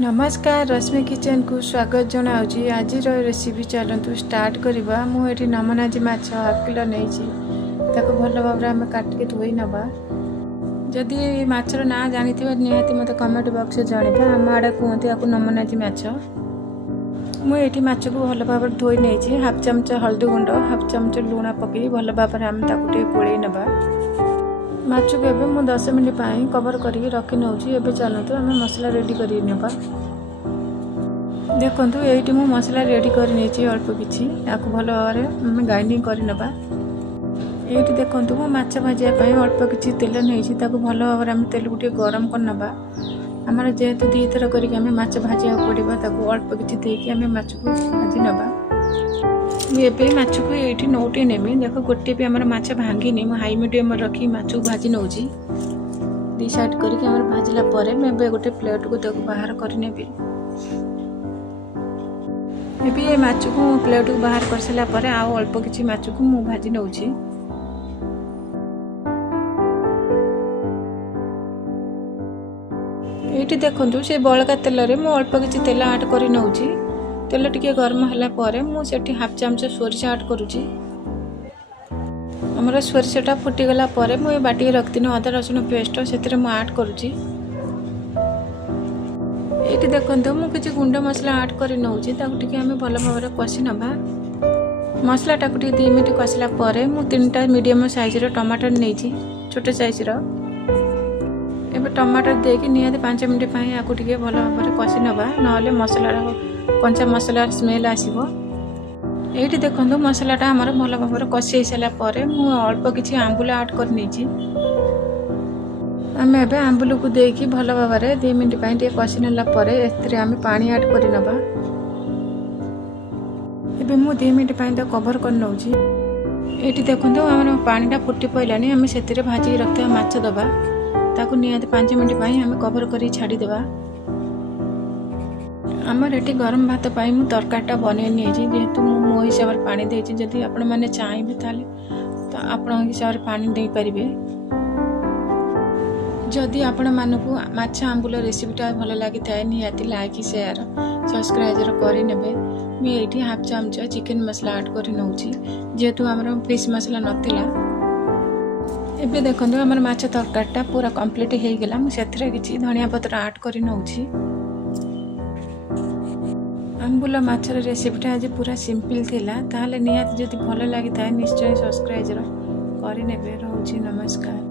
नमस्कार रश्मि किचन को स्वागत जनाऊँगी। आज रेसिपी चलतु स्टार्ट करवा। मुझे नमनाजी माछ हाफ किलो नहीं भल भाव आम काटिक धोई नवा। जदि माछर ना जानी निहाती मत कमेंट बॉक्स जानवा। आम आड़े कहते या नमनाजी माछ। मुझे माछ को भल भाव धोई नहीं। हाफ चामच हल्दी गुंड हाफ चामच लुण पकई भल भाव आम गोटे नवा। माछ को एबे मु 10 मिनट कवर करके रखी नौची। एबे चलतु आम मसला रेडी कर देखु ये मु मसला रेडी कर अल्प किसी भल भाव ग्राइंडिंग कर ये देखु मु माछ भाजापी अल्प किसी तेल नहीं भल भाव आम तेल को गरम करनबा। आमर जेहेतु दी थर करके माछ भाजा पड़ो अल्प किसी देकी आम माछ को भाजी नवा। मुझे माछ को ये नौटे नेमी। देख गोटे भी आम माछ भांगी मुझे हाई मीडियम रखी माछ को भाजी नौची। दी साइड करके भाजला मुझे गोटे प्लेट को बाहर कर ये माछ को प्लेट को बाहर कर सारापर आउ अल्प किसी माछ को मु भाजी नौची। ये देखु से बलका तेल रे मु अल्प किसी तेल ऐड कर नौची। तेल टिके गरम होला परे मु सेठी हाफ चामच सोरिष ऐड करूची। हमर सोरिषटा फुटी गला परे मु बाटी रखती अदा रसुण पेस्ट से मु ऐड करूची। ये देखो मु किसी गुंड मसला ऐड कर नौची। टिके आम भल भाव कषि नवा। मसलाटा को 2 मिनट कषला परे मु 3टा मीडियम साइज टमाटर नहीं छोट साइज एबे टमाटर देके निहाती 5 मिनट या भल भाव कषि नवा। ना मसला कंचा मसला स्मेल आसो। ये देखो मसलाटा आमर भल भाव कषि सारापर मु अल्प किसी आंबुला ऐड कर आम एबे आंबुल को देकी भल भाव 2 मिनट कषि नाला आम पानी ऐड कर नवा। एबे मु 2 मिनट कवर कर नौची। ये देखो आम पानीटा फुटी पड़ानी आम से भाजी रखा माछ दबा ताकू निहाती 5 मिनट आम कवर कर छाड़ीदेवा। आमर ये गरम भात पाई मु तरकारीटा बनई जेहेतु मो हिसाब से पानी देती। जदि आपण मैंने चाहिए तो आपण हिसाब से पानी दे पारे। जदि आपण मानकू माछ आंबुल रेसिपीटा भल लगी था निहाती लाइक शेयर सब्सक्राइब करने। मुझे हाफ चामच चिकेन मसला ऐड कर नौची जेहेतु आमर फिश मसला नाला। एबे देखो आमर माछ तरकारीटा पूरा कंप्लीट हो गला। मुझे किसी धनिया पत्र ऐड कर नौची। आंबुल माछर रेसिपीटा आज पूरा सिंपल थिला। ताहले निहाती जदि भल लगी था निश्चय सब्सक्राइब करने। रोची नमस्कार।